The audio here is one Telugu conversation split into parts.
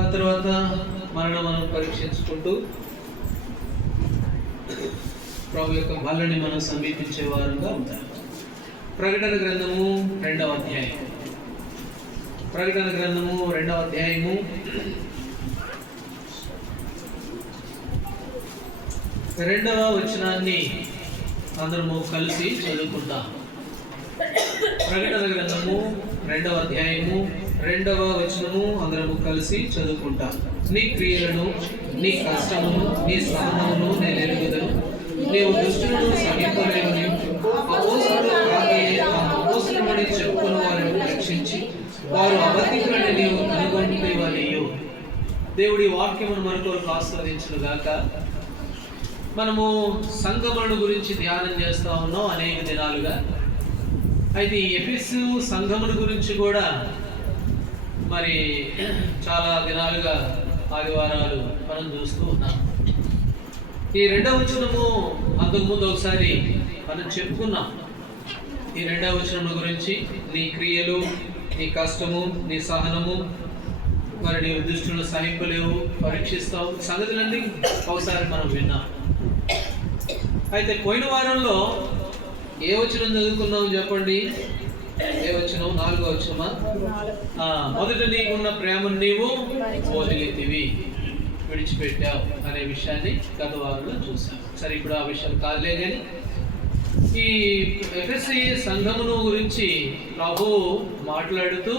ఆ తర్వాత మనం పరీక్షించుకుంటూ ప్రభు యొక్క బలని మనం సమీపించే వారంగా ఉంటాం. ప్రకటన గ్రంథము 2వ అధ్యాయం. ప్రకటన గ్రంథము 2వ అధ్యాయము 2వ వచనాన్ని అందరము కలిసి చదువుకుంటాం. ప్రకటన గ్రంథము 2వ అధ్యాయము 2వ వచనము అందరము కలిసి చదువుకుంటాం. నీ క్రియలను, నీ కష్టమును, నీ సహనమును నేను ఎరుగుదను. నీవు దుష్టులను సమీపలేవని అపోస్తులుడని చెప్పుకున్న వారిని రక్షించి వారు అబద్ధికులని నీవు కనుగొంటేవనియు. దేవుడి వాక్యమును మనకు ఆస్వాదించును గాక. మనము సంఘములను గురించి ధ్యానం చేస్తూ ఉన్నాం అనేక దినాలుగా. అయితే ఎఫెసు సంఘముల గురించి కూడా మరి చాలా దినాలుగా ఆదివారాలు మనం చూస్తూ ఉన్నాం. ఈ 2వ వచనము అంతకుముందు ఒకసారి మనం చెప్పుకున్నాం. ఈ 2వ వచనము గురించి నీ క్రియలు, నీ కష్టము, నీ సహనము, మరి నీవు దుష్టులను సహింపలేవు, పరీక్షిస్తావు, సంగతులన్నీ ఒకసారి మనం విన్నాం. అయితే పోయిన వారంలో ఏ వచనం చదువుకున్నాం చెప్పండి? ఏ వచనం? 4వ వచనమా? మొదట నీకున్న ప్రేమను నీవు వదిలితివి, విడిచిపెట్టావు అనే విషయాన్ని గత వారంలో చూసాం. సరే, ఇప్పుడు ఆ విషయం కాదులే కానీ ఈ ఎఫెసీ సంఘమును గురించి ప్రభు మాట్లాడుతూ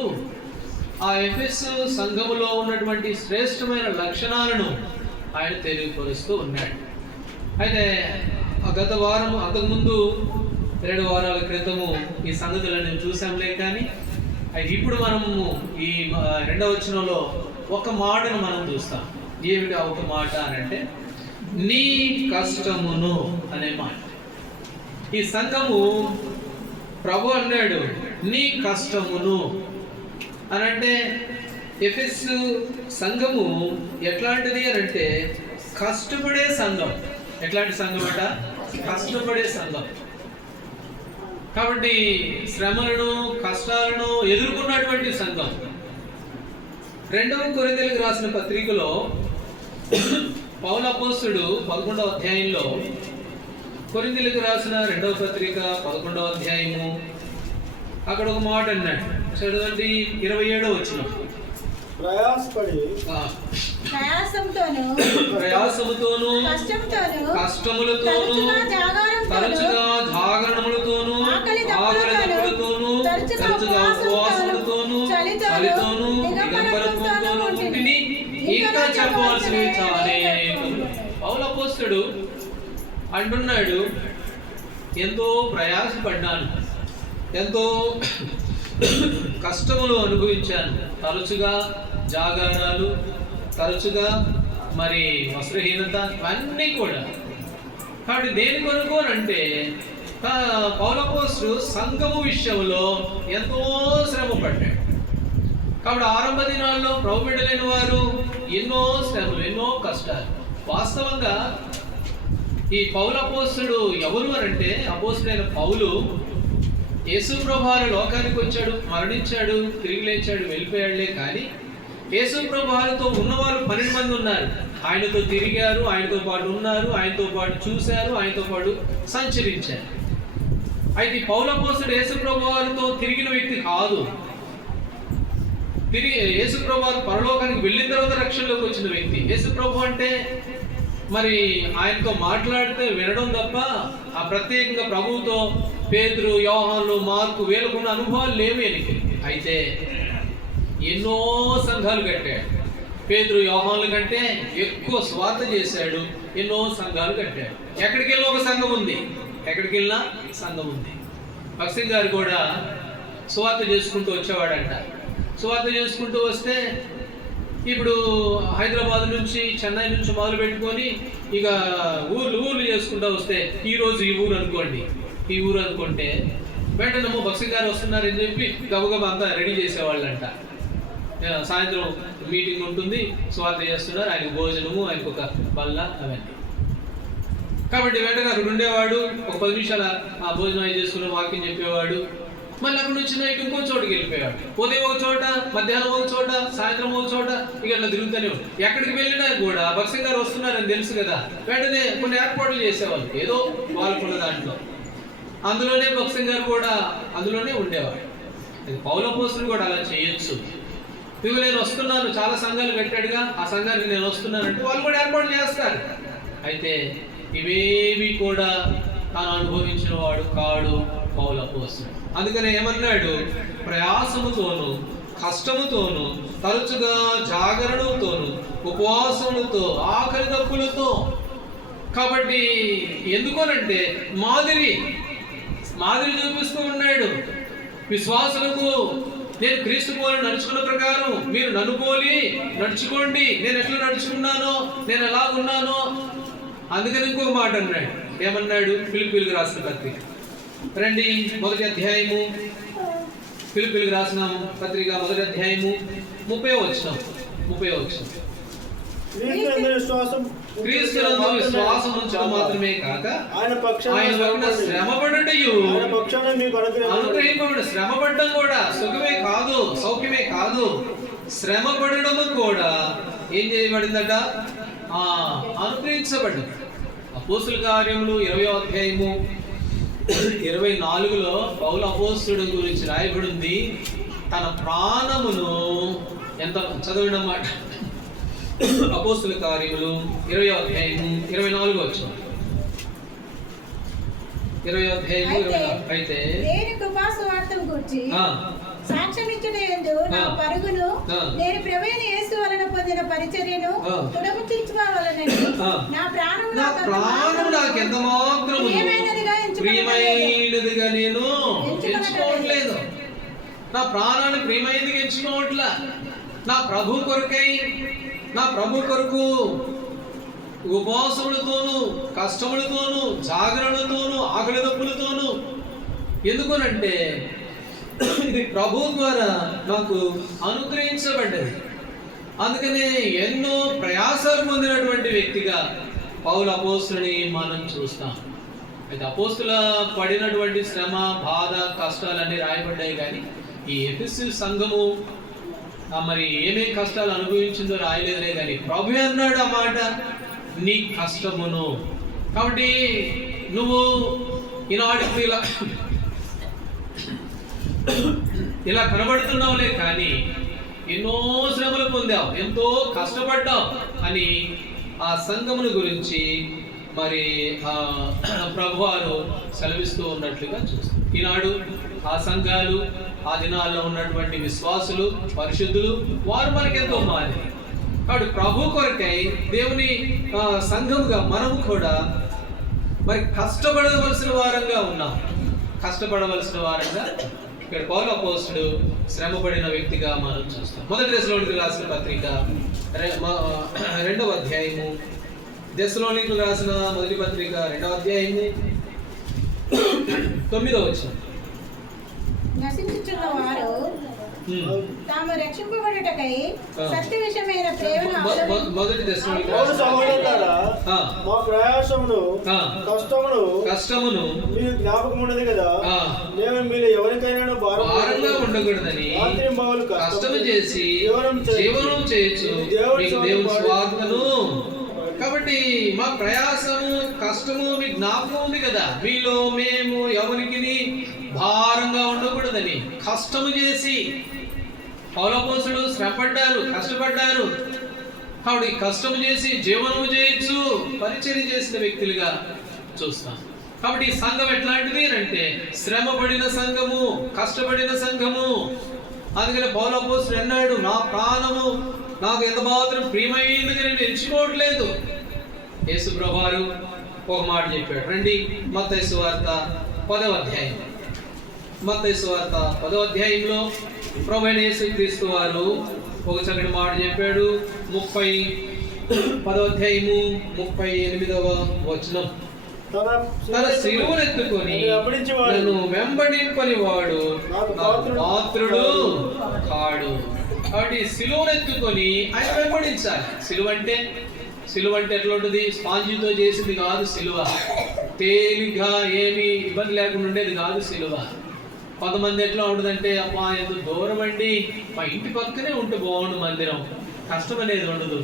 ఆ ఎఫెసు సంఘములో ఉన్నటువంటి శ్రేష్టమైన లక్షణాలను ఆయన తెలియపరుస్తూ ఉన్నాడు. అయితే గత వారం అంతకుముందు 2 వారాల క్రితము ఈ సంగతులను చూసాంలే. కానీ ఇప్పుడు మనము ఈ 2వ వచనంలో ఒక మాటను మనం చూస్తాం. ఏమిటి ఆ ఒక మాట అని అంటే, నీ కష్టమును అనే మాట. ఈ సంఘము ప్రభు అన్నాడు నీ కష్టమును అని అంటే, ఎఫెసు సంఘము ఎట్లాంటిది అని అంటే కష్టపడే సంఘం. ఎట్లాంటి సంఘం అంట? కష్టపడే సంఘం. కాబట్టి శ్రమలను, కష్టాలను ఎదుర్కొన్నటువంటి సంఘం. 2వ కొరింథీయులకు రాసిన పత్రికలో పౌలు అపోస్తలుడు 11వ అధ్యాయంలో, కొరింథీయులకు రాసిన 2వ పత్రిక 11వ అధ్యాయము, అక్కడ ఒక మాట అన్నాడు. చదవండి, 27వ వచనం. ప్రయాసముతోను కష్టములతోను తరచుగా జాగరణములతోను ఆకలితోను తరచుగా ఉపవాసములతోను చలితోను దిగంబరత్వంతోను ఉంటిని. ఇంకా చెప్పవలసినవి చాలే. పౌలు అపోస్తలుడు అంటున్నాడు, ఎంతో ప్రయాసపడ్డాను, ఎంతో కష్టములు అనుభవించాను, తరచుగా జాగారాలు, తరచుగా మరి వస్త్రహీనత, ఇవన్నీ కూడా. కాబట్టి దేని కొరకు అంటే పౌలు అపోస్తలుడు సంఘము విషయంలో ఎంతో శ్రమ పడ్డాడు. కాబట్టి ఆరంభ దినాల్లో ప్రభు బిడ్డలైన వారు ఎన్నో శ్రమలు, ఎన్నో కష్టాలు. వాస్తవంగా ఈ పౌలు అపోస్తలుడు ఎవరు అని అంటే, అపోస్తలుడైన పౌలు యేసు ప్రభువారు లోకానికి వచ్చాడు, మరణించాడు, తిరిగి లేచాడు, వెళ్ళిపోయాడులే. కానీ యేసు ప్రభువారితో ఉన్నవారు 12 మంది ఉన్నారు. ఆయనతో తిరిగారు, ఆయనతో పాటు ఉన్నారు, ఆయనతో పాటు చూశారు, ఆయనతో పాటు సంచరించారు. అయితే పౌలు అపోస్తలుడు యేసు ప్రభువారితో తిరిగిన వ్యక్తి కాదు. యేసు ప్రభువారు పరలోకానికి వెళ్ళిన తర్వాత రక్షణలోకి వచ్చిన వ్యక్తి. యేసు ప్రభు అంటే మరి ఆయనతో మాట్లాడితే వినడం తప్ప ఆ ప్రత్యేకంగా ప్రభువుతో పేతురు, యోహాను, మార్కు వీళ్ళకున్న అనుభవాలు లేవు ఆయనకి. అయితే ఎన్నో సంఘాలు కట్టాడు. పేతురు, యోహానుల కంటే ఎక్కువ స్వార్థ చేశాడు, ఎన్నో సంఘాలు కట్టాడు. ఎక్కడికి వెళ్ళినా ఒక సంఘం ఉంది, ఎక్కడికి వెళ్ళినా సంఘం ఉంది. భక్సింగ్ గారు కూడా స్వార్థ చేసుకుంటూ వచ్చేవాడంట. స్వార్థ చేసుకుంటూ వస్తే ఇప్పుడు హైదరాబాద్ నుంచి, చెన్నై నుంచి మొదలు పెట్టుకొని ఇక ఊర్లు చేసుకుంటూ వస్తే, ఈరోజు ఈ ఊరు అనుకోండి, ఈ ఊరు అనుకుంటే వెంటనే భక్సింగ్ గారు వస్తున్నారని చెప్పి గబగబా అంతా రెడీ చేసేవాళ్ళంట. సాయంత్రం మీటింగ్ ఉంటుంది, స్వార్థ చేస్తున్నారు, ఆయనకు భోజనము, ఆయనకు ఒక బల్ల, అవన్నీ. కాబట్టి వెంటనే అక్కడ ఉండేవాడు, ఒక 10 నిమిషాలు ఆ భోజనం చేసుకుని వాక్యం చెప్పేవాడు. మళ్ళీ అక్కడ నుంచి నైట్ ఇంకో చోటుకి వెళ్ళిపోయాడు. ఉదయం ఒక చోట, మధ్యాహ్నం ఒక చోట, సాయంత్రం ఒక చోట, ఇక అట్లా తిరుగుతూనే ఉంటాడు. ఎక్కడికి వెళ్ళినా కూడా భక్సింగ్ గారు వస్తున్నారని తెలుసు కదా, వెంటనే కొన్ని ఏర్పాట్లు చేసేవాళ్ళు ఏదో వాళ్ళకున్న దాంట్లో. అందులోనే భక్సింగ్ గారు కూడా అందులోనే ఉండేవాడు. పౌలు అపోస్తలుడు కూడా అలా చేయొచ్చు. ఇవి నేను వస్తున్నాను, చాలా సంఘాలు పెట్టాడుగా, ఆ సంఘానికి నేను వస్తున్నానంటే వాళ్ళు కూడా ఏర్పాటు చేస్తారు. అయితే ఇవేవి కూడా తాను అనుభవించిన వాడు కాడు పౌలు అపోస్తలుడు. అందుకనే ఏమన్నాడు, ప్రయాసముతోను కష్టముతోను తరచుగా జాగరణతోను ఉపవాసములతో ఆకలి దప్పులతో. కాబట్టి ఎందుకోనంటే మాదిరి చూపిస్తూ ఉన్నాడు విశ్వాసులకు. నేను క్రీస్తు పోలి నడుచుకున్న ప్రకారం మీరు నన్ను పోలి నడుచుకోండి, నేను ఎట్లా నడుచుకున్నానో, నేను ఎలాగున్నానో. అందుకని ఇంకొక మాట అన్నాడు. ఏమన్నాడు? ఫిలిప్పీయులకు రాసిన పత్రిక రండి, మొదటి అధ్యాయము, ఫిలిప్పీయులకు రాసిన పత్రిక మొదటి అధ్యాయము 30వ వచనం. క్రీస్తునందు విశ్వాసం ఉంచడం మాత్రమే కాక ఆయన పక్షాన శ్రమపడుటయు అనుగ్రహింపబడు. శ్రమపడడం కూడా సౌఖ్యమే కాదు, శ్రమపడము కూడా ఏం చేయబడిందట? అనుగ్రహించబడింది. అపోస్తుల కార్యములు 20వ అధ్యాయము 24లో పౌలు అపోస్తుడు గురించి రాయబడింది. తన ప్రాణమును ఎంత చదవడం మాట. అపోస్తుల కార్యములు 20వ అధ్యాయము 24 వచనం. 20వ అధ్యాయము 24. అయితే నేను కృపాసువార్తను గురించి సాక్ష్యమిచ్చుటయందు నా పరుగును నేను ప్రభువైన యేసు వలన పొందిన పరిచర్యను తుడముట్టించుకోవాలనని నా ప్రాణము నాకు ఎంత మాత్రం ప్రియమైనదిగా నేను ఎంచుకోవట్లేదు. నా ప్రాణాన్ని ప్రియమైనదిగా ఎంచుకోవట్లా. నా ప్రభు కొరకు ఉపవాసములతోనూ కష్టములతోనూ జాగరణతోనూ ఆకలి దప్పులతోనూ. ఎందుకనంటే ఇది ప్రభు ద్వారా నాకు అనుగ్రహించబడ్డది. అందుకనే ఎన్నో ప్రయాసాలు పొందినటువంటి వ్యక్తిగా పౌలు అపోస్తులని మనం చూస్తాం. అయితే అపోస్తుల పడినటువంటి శ్రమ, బాధ, కష్టాలన్నీ రాయబడ్డాయి. కానీ ఈ ఎఫెసు సంఘము మరి ఏమేమి కష్టాలు అనుభవించిందో రాయలేదులే. కానీ ప్రభు అన్నాడు ఆ మాట, నీ కష్టమును. కాబట్టి నువ్వు ఈనాటికి ఇలా కనబడుతున్నావులే, కానీ ఎన్నో శ్రమలు పొందావు, ఎంతో కష్టపడ్డావు అని ఆ సంఘమును గురించి మరి ప్రభువారు సెలవిస్తూ ఉన్నట్లుగా చూస్తాం. ఈనాడు ఆ సంఘాలు, ఆ దినాల్లో ఉన్నటువంటి విశ్వాసులు, పరిశుద్ధులు, వారు మనకెంతో మారి. కాబట్టి ప్రభు కొరకై దేవుని సంఘముగా మనము కూడా మరి కష్టపడవలసిన వారంగా ఉన్నాం. ఇక్కడ పౌలు అపోస్తలుడు శ్రమపడిన వ్యక్తిగా మనం చూస్తాం. మొదటి దశలోనికులకు రాసిన పత్రిక 2వ అధ్యాయము, దశలోనికులకు రాసిన మొదటి పత్రిక 2వ అధ్యాయము 9వ వచనం. నశించుచున్న వారు తాము రక్షింపబడుటకై సత్య విషయమైన ప్రేమను మొదటి దశలోనికులకు మా ప్రయాసమును కష్టమును మీరు జ్ఞాపకం ఉన్నది కదా, మేము మీరు ఎవరికైనా భారంగా ఉండకూడదని కష్టము చేసి జీవనం చేయొచ్చు దేవుని స్వార్థను. కాబట్టి మా ప్రయాసము కష్టము మీ జ్ఞాపకం ఉంది కదా, మీలో మేము ఎవరికి భారంగా ఉండకూడదని కష్టము చేసి పౌలు అపోస్తలుడు శ్రమపడ్డారు, కష్టపడ్డారు. కాబట్టి కష్టము చేసి జీవనము చేయొచ్చు, పరిచర్య చేసిన వ్యక్తులుగా చూస్తాం. కాబట్టి ఈ సంఘం ఎట్లాంటిది అంటే శ్రమపడిన సంఘము, కష్టపడిన సంఘము. అందుకని పౌలు అపోస్తలుడు అన్నాడు, నా ప్రాణము నాకు ఎంత మాత్రం ప్రియమైనదిగా నేను ఎంచుకోవట్లేదు. యేసు ప్రభువారు ఒక మాట చెప్పాడు. రండి, మత్తయి సువార్త 10వ అధ్యాయం. మత్తయి సువార్త 10వ అధ్యాయంలో ప్రభువైన యేసుక్రీస్తు వారు ఒక చక్కటి మాట చెప్పాడు. 10వ అధ్యాయము 38వ వచనం. తన సిలువనెత్తుకొని నన్ను వెంబడింపని వాడు పాత్రుడు కాడు. కాబట్టి సిలువనెత్తుకొని ఆయన వెంబడించాలి. సిలువ అంటే ఎట్లా ఉంటుంది? స్పాంజితో చేసింది కాదు సిలువ. తేలిగ్గా ఏమి ఇబ్బంది లేకుండా ఉండేది కాదు సిలువ. కొంతమంది ఎట్లా ఉంటుందంటే, అమ్మా ఎంత దూరం అండి, మా ఇంటి పక్కనే ఉంటే బాగుండు మందిరం, కష్టం అనేది ఉండదు.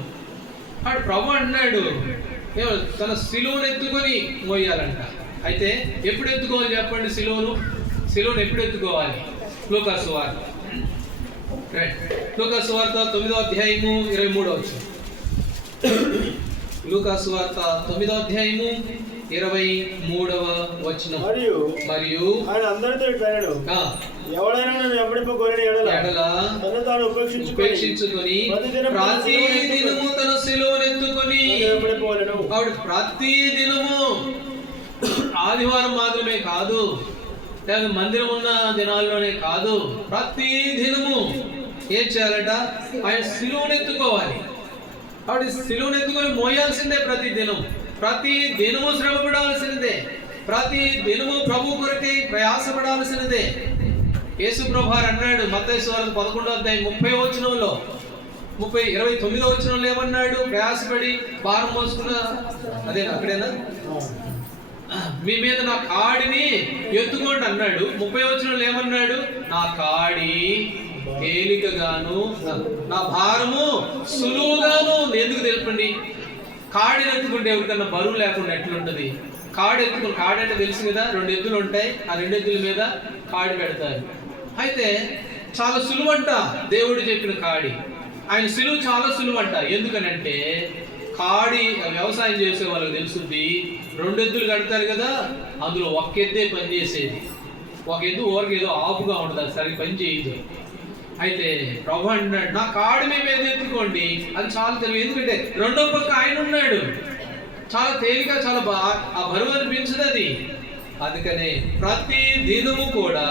అటు ప్రభు అంటున్నాడు తన సిలువను ఎత్తుకొని మోయాలంట. అయితే ఎప్పుడు ఎత్తుకోవాలి చెప్పండి? సిలువను ఎప్పుడు ఎత్తుకోవాలి? లూకాసు వార్త 9వ అధ్యాయము 23వ వచనం. లూకాసు వార్త 9వ అధ్యాయము 23వ వచనం. మరియు ఆయన అందరితో ఇట్లనెను, ఎవడైనా నన్ను వెంబడింపగోరిన ఎడల తనను తాను ఉపేక్షించుకొని ప్రతి దినము తన సిలువను ఎత్తుకొని వెంబడింపవలెను. కాబట్టి ప్రతి దినము, ఆదివారం మాత్రమే కాదు, లేదా మందిరం ఉన్న దినాల్లోనే కాదు, ప్రతి దినము ఏం చేయాలట? ఆయన సిలువను ఎత్తుకోవాలి. కాబట్టి సిలువను ఎత్తుకొని మోయాల్సిందే. ప్రతి దినము శ్రమ పడాల్సిందే. ప్రతి దినము ప్రభు కొరకై ప్రయాసపడాల్సినదే. యేసు ప్రభు అన్నాడు మత్తయి సువార్త 11వ అధ్యాయం 30వ వచనంలో, 29వ వచనంలో ఏమన్నాడు? ప్రయాసపడి భారం మోసుకున్న, అదే అక్కడేనా, మీ మీద నా కాడిని ఎత్తుకోండి అన్నాడు. 30వ వచనంలో ఏమన్నాడు? నా కాడి తేలికగాను నా భారము సులువుగాను. ఎందుకు తెలుపండి? కాడిని ఎత్తుకుంటే ఎవరికన్నా బరువు లేకుండా ఎట్లుంటది? కాడి అంటే తెలుసు కదా, 2 ఎద్దులు ఉంటాయి, ఆ 2 ఎద్దుల మీద కాడి పెడతారు. అయితే చాలా సులువంట దేవుడు చెప్పిన కాడి. ఆయన సులువు చాలా సులువంట. ఎందుకనంటే కాడి వ్యవసాయం చేసే వాళ్ళకి తెలుస్తుంది. 2 ఎద్దులు కడతారు కదా, అందులో ఒక్క ఎద్దే పని చేసేది. ఒక ఎద్దు ఊరికి ఏదో ఆపుగా ఉంటుంది, అది సరిగ్గా పని చేయదు. అయితే ప్రభు అంటున్నాడు, నా కాడి మీ మీద ఎత్తుకోండి. అది చాలా తెలివి. ఎందుకంటే రెండో పక్క ఆయన ఉన్నాడు. చాలా తేలిక, చాలా ఆ బరువు అనిపించదు అది. అందుకనే ప్రతి దినము కూడా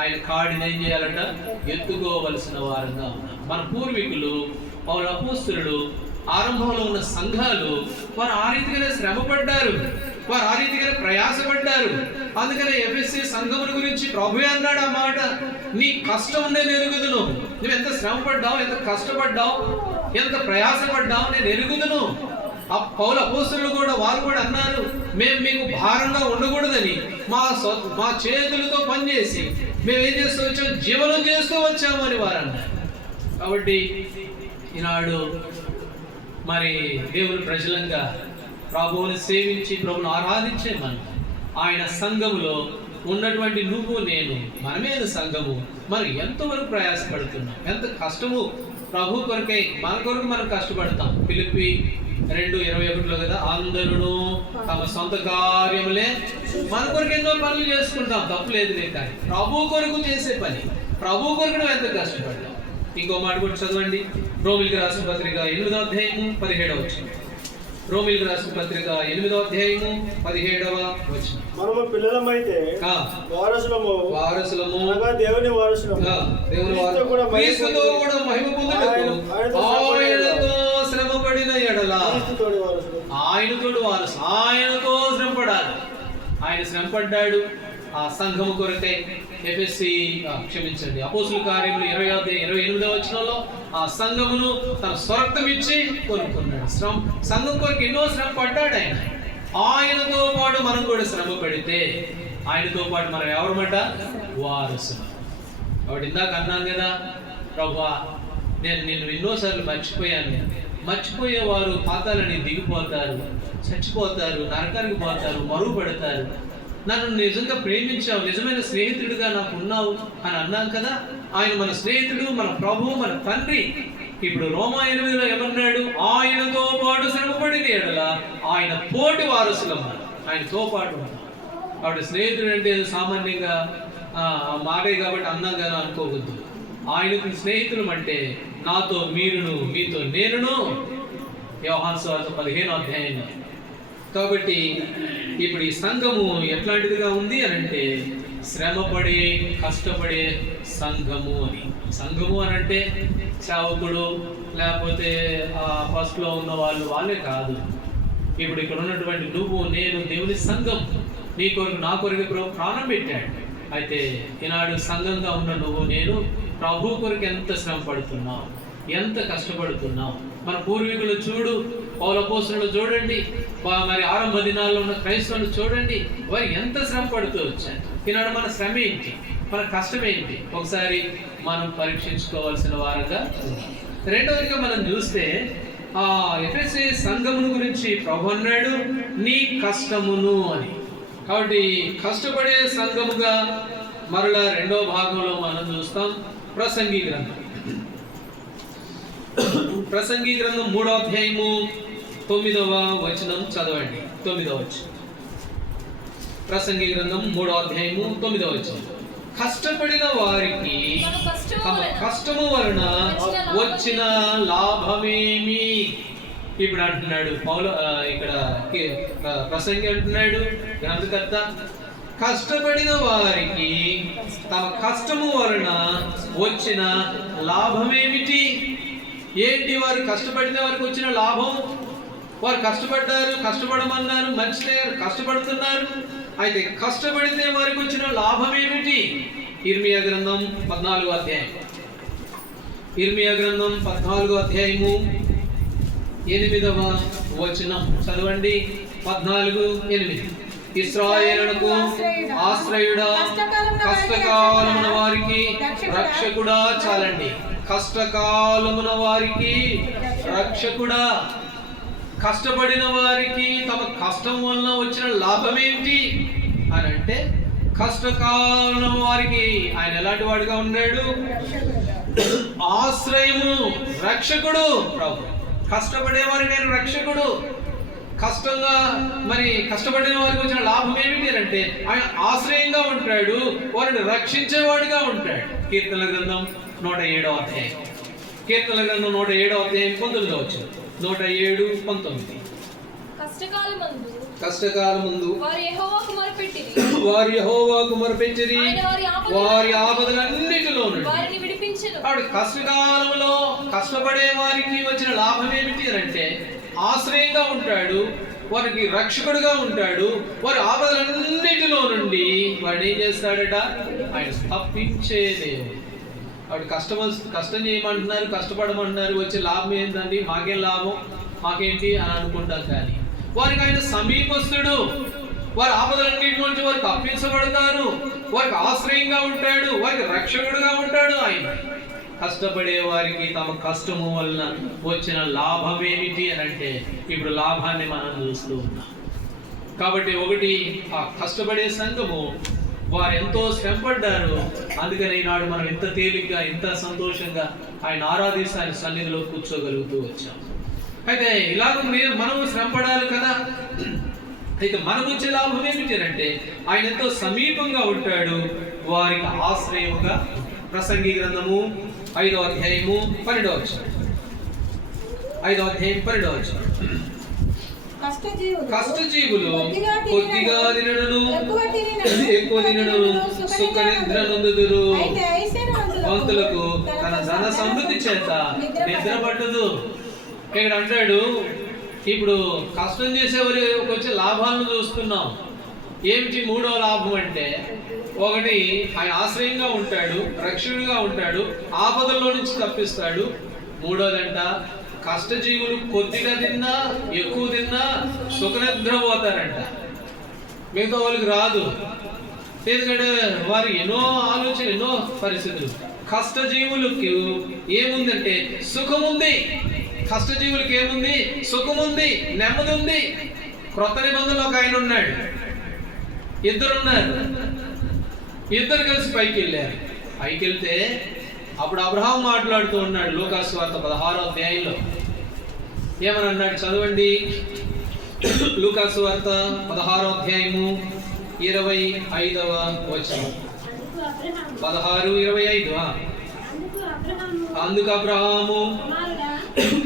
ఆయన కాడిని ఏం చేయాలంట? ఎత్తుకోవలసిన వారంగా ఉన్నారు. మన పూర్వీకులు, పౌలు అపోస్తలులు, ఆరంభంలో ఉన్న సంఘాలు, వారు ఆ రీతిగానే శ్రమపడ్డారు, వారు ఆ రీతిగానే ప్రయాసపడ్డారు. అందుకనే ఎఫెసీ సంఘముల గురించి ప్రభువే అన్నాడు ఆ మాట, నీ కష్టం నేను ఎరుగుదును. నువ్వు ఎంత శ్రమపడ్డావు, ఎంత కష్టపడ్డావు, ఎంత ప్రయాసపడ్డావు నేను ఎరుగుదును. పౌలు అపోస్తలులు కూడా, వారు కూడా అన్నారు, మేము మీకు భారంగా ఉండకూడదని మా చేతులతో పనిచేసి మేము ఏం చేస్తూ వచ్చాము? జీవనం చేస్తూ వచ్చాము అని వారు అన్నారు. కాబట్టి ఈనాడు మరి దేవుని ప్రజలంగా ప్రభువుని సేవించి ప్రభువును ఆరాధించే మనం ఆయన సంఘములో ఉన్నటువంటి నువ్వు నేను, మనమేది సంఘము, మనం ఎంతవరకు ప్రయాసపడుతున్నాం, ఎంత కష్టము ప్రభు కొరకై, మన కొరకు మనం కష్టపడతాం. ఫిలిప్పీ 2:21 కదా, అందరూ తమ సొంత కార్యములే, మన కొరకు ఎన్నో పనులు చేసుకుంటాం, తప్పులేదు లేదు. కానీ ప్రభు కొరకు చేసే పని, ప్రభు కొరకు నువ్వు ఎంత కష్టపడ్డావు. ఇంకో మాట కూడా చదవండి. రోమిలికి రాసిన పత్రిక 8వ అధ్యాయము 17వ వచనం. రోమిలికి రాసిన పత్రిక 8వ అధ్యాయము 17వ వచనం. మనము పిల్లలమైతే వారసులము, దేవుని వారసులము, క్రీస్తుతో కూడా మహిమ పొందుటకు ఆయనతో శ్రమపడిన ఎడల ఆయనతోడు వారసు. ఆయనతో శ్రమపడాలి. ఆయన శ్రమపడ్డాడు ఆ సంఘము కొరకై. అపోస్తుల కార్యములు 28వ వచనంలో ఆ సంఘమును తన స్వరక్తం ఇచ్చి కొనుక్కున్నాడు. సంఘం కొరకు ఎన్నో శ్రమ పడ్డాడు ఆయన. ఆయనతో పాటు మనం కూడా శ్రమ పడితే ఆయనతో పాటు మనం ఎవరమాట? వారసులు. కాబట్టి ఇందాక అన్నాను కదా, ప్రభువా నేను నిన్ను ఎన్నోసార్లు మర్చిపోయేవారు పాతాలని దిగిపోతారు, చచ్చిపోతారు, నరకానికి పోతారు, మరుగు పెడతారు. నన్ను నిజంగా ప్రేమించావు, నిజమైన స్నేహితుడిగా నాకు ఉన్నావు అని అన్నాం కదా. ఆయన మన స్నేహితుడు, మన ప్రభువు, మన తండ్రి. ఇప్పుడు రోమా 8లో ఏమన్నాడు? ఆయనతో పాటు శ్రమపడిన ఎడల ఆయన తోటి వారసులం, ఆయనతో పాటు ఉన్నాం. కాబట్టి స్నేహితుడు అంటే సామాన్యంగా మారే కాబట్టి అన్నాం కదా అనుకోవద్దు. ఆయనకు స్నేహితులం అంటే నాతో మీరును, మీతో నేనును. యోహాను సువార్త 15వ అధ్యాయంలో. కాబట్టి ఇప్పుడు ఈ సంఘము ఎట్లాంటిదిగా ఉంది అని అంటే శ్రమపడే, కష్టపడే సంఘము అని. సంఘము అని అంటే సేవకుడు లేకపోతే ఫస్ట్లో ఉన్న వాళ్ళే కాదు. ఇప్పుడు ఇక్కడ ఉన్నటువంటి నువ్వు నేను దేవుని సంఘం. నీ కొరకు నా కొరకు ప్రభు ప్రాణం పెట్టాడు. అయితే ఈనాడు సంఘంగా ఉన్న నువ్వు నేను ప్రభు కొరకు ఎంత శ్రమ పడుతున్నావు, ఎంత కష్టపడుతున్నావు. మన పూర్వీకులు చూడు, పౌలు అపోస్తలులు చూడండి, మరి ఆరంభ దినాల్లో ఉన్న క్రైస్తవులు చూడండి, వారు ఎంత శ్రమ పడుతూ వచ్చారు. ఈనాడు మన శ్రమ ఏంటి? మన కష్టం ఏంటి ఒకసారి మనం పరీక్షించుకోవాల్సిన వారంగా. రెండవదిగా మనం చూస్తే ఎఫెసీ సంఘమును గురించి ప్రభు అన్నాడు నీ కష్టమును అని. కాబట్టి కష్టపడే సంఘముగా మరలా రెండవ భాగంలో మనం చూస్తాం ప్రసంగి గ్రంథం. ప్రసంగి గ్రంథం 3వ అధ్యాయము 9వ వచనం చదవండి. 9వ వచనం. ప్రసంగి గ్రంథం 3వ అధ్యాయము 9వ వచనం. కష్టపడిన వారికి తమ కష్టము వలన వచ్చిన లాభమేమి. ఇప్పుడు అంటున్నాడు ఇక్కడ ప్రసంగి అంటున్నాడు గ్రంథకర్త, కష్టపడిన వారికి తమ కష్టము వలన వచ్చిన లాభమేమిటి? ఏంటి వారు కష్టపడిన వారికి వచ్చిన లాభం? వారు కష్టపడ్డారు, కష్టపడమన్నారు, మంచిదే, కష్టపడుతున్నారు. అయితే కష్టపడితే వారికి వచ్చిన లాభం ఏమిటి? ఇర్మియా గ్రంథం 14వ అధ్యాయం. ఇర్మియా గ్రంథం 14వ అధ్యాయము 8వ వచనం చదవండి. 14:8. ఇశ్రాయేలునకు ఆశ్రయుడా, కష్టకాలమున వారికి రక్షకుడా. చాలండి. కష్టకాలమున వారికి రక్షకుడా. కష్టపడిన వారికి తమ కష్టం వలన వచ్చిన లాభం ఏంటి అని అంటే, కష్టకాలం వారికి ఆయన ఎలాంటి వాడిగా ఉన్నాడు? ఆశ్రయము, రక్షకుడు. ప్రభు కష్టపడే వారికి ఆయన రక్షకుడు. కష్టంగా కష్టపడిన వారికి వచ్చిన లాభం ఏమిటి అంటే ఆయన ఆశ్రయంగా ఉంటాడు, వారిని రక్షించేవాడిగా ఉంటాడు. కీర్తనల గ్రంథం 107వ అధ్యాయం. కీర్తనల గ్రంథం 107వ అధ్యాయం 19వ వచనం. 107:19. కష్టకాలమందు వారు యెహోవాకు మొరపెట్టిరి, వారి ఆపదలన్నిటిలో నుండి. కష్టకాలంలో కష్టపడే వారికి వచ్చిన లాభం ఏమిటి అంటే ఆశ్రయంగా ఉంటాడు, వారికి రక్షకుడుగా ఉంటాడు, వారి ఆపదలన్నిటిలో నుండి వాడు ఏం చేస్తాడట? ఆయన తప్పించేదే. వాడు కష్టం చేయమంటున్నారు, కష్టపడమంటున్నారు, వచ్చే లాభం ఏంటండి? మాకేం లాభం, మాకేంటి అని అనుకుంటాం. కానీ వారికి ఆయన సమీపస్తుడు, వారి ఆపదలన్నిటి నుంచి వారు తప్పించబడతారు, వారికి ఆశ్రయంగా ఉంటాడు, వారికి రక్షకుడుగా ఉంటాడు ఆయన. కష్టపడే వారికి తమ కష్టము వలన వచ్చిన లాభం ఏమిటి అని అంటే ఇప్పుడు లాభాన్ని మనం చూస్తూ ఉన్నాం. కాబట్టి ఒకటి, ఆ కష్టపడే సంఘము వారు ఎంతో శ్రమపడ్డారు. అందుకని ఈనాడు మనం ఇంత తేలిగ్గా, ఇంత సంతోషంగా ఆయన ఆరాధిస్తూ ఆయన సన్నిధిలో కూర్చోగలుగుతూ వచ్చాం. అయితే ఇలాగ మనం శ్రమపడాలి కదా. అయితే మనకు వచ్చే లాభం ఏమిటి అంటే ఆయన ఎంతో సమీపంగా ఉంటాడు, వారికి ఆశ్రయముగా. ప్రసంగి గ్రంథము 5వ అధ్యాయము 12వ వచనం. 5వ అధ్యాయం 12వ వచనం. కష్టజీవులు కొద్దిగా తినడును, ఎక్కువ తినడును, సుఖ నిద్ర నొందుదురు. వంతులకు తన ధన సమృద్ధి చేత నిద్ర పట్టదు. ఇక్కడ అంటాడు, ఇప్పుడు కష్టం చేసేవారి వచ్చే లాభాలను చూస్తున్నాం. ఏమిటి మూడవ లాభం అంటే, ఒకటి ఆయన ఆశ్రయంగా ఉంటాడు, రక్షకుడిగా ఉంటాడు, ఆపదల్లో నుంచి తప్పిస్తాడు. మూడోదంట, కష్టజీవులు కొద్దిగా తిన్నా, ఎక్కువ తిన్నా సుఖనిద్ర పోతారంట. మిగతా వాళ్ళకి రాదు. ఎందుకంటే వారి ఎన్నో ఆలోచన, ఎన్నో పరిస్థితులు. కష్టజీవులకు ఏముందంటే సుఖముంది. కష్టజీవులకి ఏముంది? సుఖముంది, నెమ్మది ఉంది. క్రొత్త నిబంధనలో ఒక ఆయన ఉన్నాడు, ఇద్దరున్నారు. ఇద్దరు కలిసి పైకి వెళ్ళారు. పైకి వెళ్తే అప్పుడు అబ్రహాం మాట్లాడుతూ ఉన్నాడు. లూకాసు వార్త 16వ అధ్యాయంలో ఏమని అన్నాడు? చదవండి. లూకాసు వార్త 16వ అధ్యాయము 25వ వచనం. 16:25. అందుకు అబ్రహాము,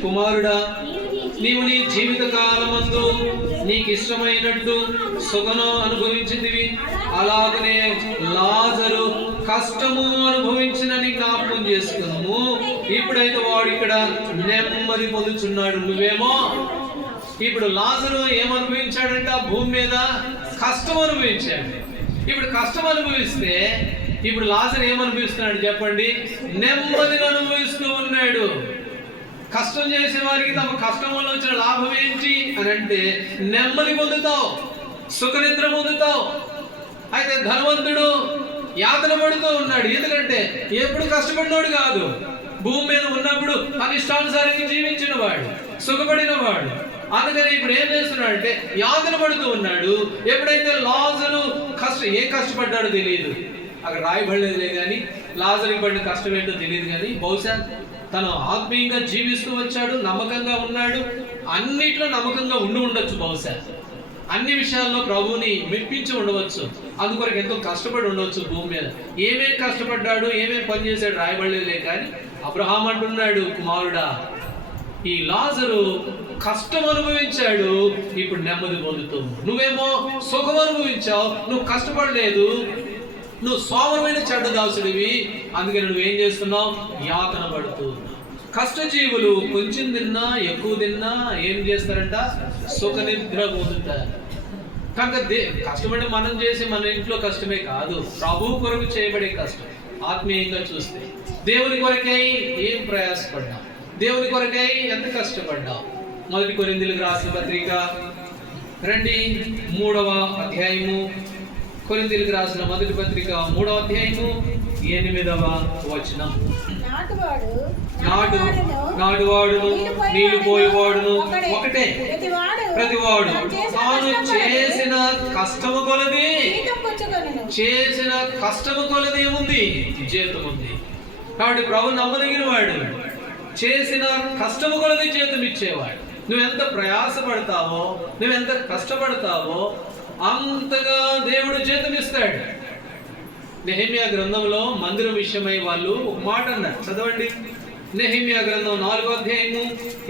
కుమారుడా, నీవు నీ జీవిత కాలమందు నీకు ఇష్టమైనట్టు సుఖను అనుభవించిందివి, అలాగనే లాజరు కష్టము అనుభవించినని జ్ఞాపకం చేసుకున్నాము. ఇప్పుడైతే వాడు ఇక్కడ నెమ్మది పొందుచున్నాడు. నువ్వేమో ఇప్పుడు లాజరు ఏమనుభవించాడంట? భూమి మీద కష్టం అనుభవించాడు. ఇప్పుడు కష్టం అనుభవిస్తే ఇప్పుడు లాజరు ఏమనుభవిస్తున్నాడు చెప్పండి? నెమ్మదిని అనుభవిస్తూ ఉన్నాడు. కష్టం చేసే వారికి తమ కష్టం వల్ల వచ్చిన లాభం ఏంటి అని అంటే నెమ్మది పొందుతావు, సుఖనిద్ర పొందుతావు. అయితే ధనవంతుడు యాతన పడుతూ ఉన్నాడు. ఎందుకంటే ఎప్పుడు కష్టపడినోడు కాదు, భూమి మీద ఉన్నప్పుడు తన ఇష్టానుసారంగా జీవించిన వాడు, సుఖపడిన వాడు. అందుకని ఇప్పుడు ఏం చేస్తున్నాడు అంటే యాతన పడుతూ ఉన్నాడు. ఎప్పుడైతే లాజరు ఏం కష్టపడ్డాడో తెలియదు, అక్కడ రాయబడలేదులే కానీ లాజరుకి పడిన కష్టం ఏంటో తెలియదు, కానీ బహుశా తను ఆత్మీయంగా జీవిస్తూ వచ్చాడు, నమ్మకంగా ఉన్నాడు, అన్నిట్లో నమ్మకంగా ఉండొచ్చు, బహుశా అన్ని విషయాల్లో ప్రభువుని మెప్పించి ఉండవచ్చు, అందుకొరకు ఎంతో కష్టపడి ఉండవచ్చు భూమి మీద. ఏమేం కష్టపడ్డాడు, ఏమేం పని చేశాడు రాయబడలేదులే కానీ అబ్రహాం అంటున్నాడు, కుమారుడా ఈ లాజరు కష్టం అనుభవించాడు, ఇప్పుడు నెమ్మది పొందుతూ. నువ్వేమో సుఖం అనుభవించావు, నువ్వు కష్టపడలేదు, నువ్వు సోమరమైన చెడ్డదాసుడివి, అందుకని నువ్వేం చేస్తున్నావు, యాతన పడుతూ. కష్టజీవులు కొంచెం తిన్నా ఎక్కువ తిన్నా ఏం చేస్తారంట, సుఖ నిద్ర పొందుతారు. కనుక కష్టపడి మనం చేసి మన ఇంట్లో కష్టమే కాదు, ప్రభు కొరకు చేయబడే కష్టం. ఆత్మీయంగా చూస్తే దేవుని కొరకై ఏం ప్రయాసపడ్డాం, దేవుని కొరకై ఎంత కష్టపడ్డాం. 1 కొరింథీయులకు రాసిన పత్రిక రండి 3వ అధ్యాయము, కొరింథీయులకు రాసిన మొదటి పత్రిక 3వ అధ్యాయము 8వ వచనం. నాటువాడును నీళ్లు పోయేవాడును ఒకటే, ప్రతివాడు తాను చేసిన కష్టము కొలది ఏముంది, జీతం ఉంది. కాబట్టి ప్రభు నమ్మదగిన వాడు, చేసిన కష్టము కొలది జీతం ఇచ్చేవాడు. నువ్వెంత ప్రయాసపడతావో, నువ్వెంత కష్టపడతావో అంతగా దేవుడు జీతం ఇస్తాడు. నెహెమ్యా గ్రంథంలో మందిరం విషయమై వాళ్ళు ఒక మాట అన్నారు, చదవండి. నెహెమ్యా గ్రంథం 4వ అధ్యాయము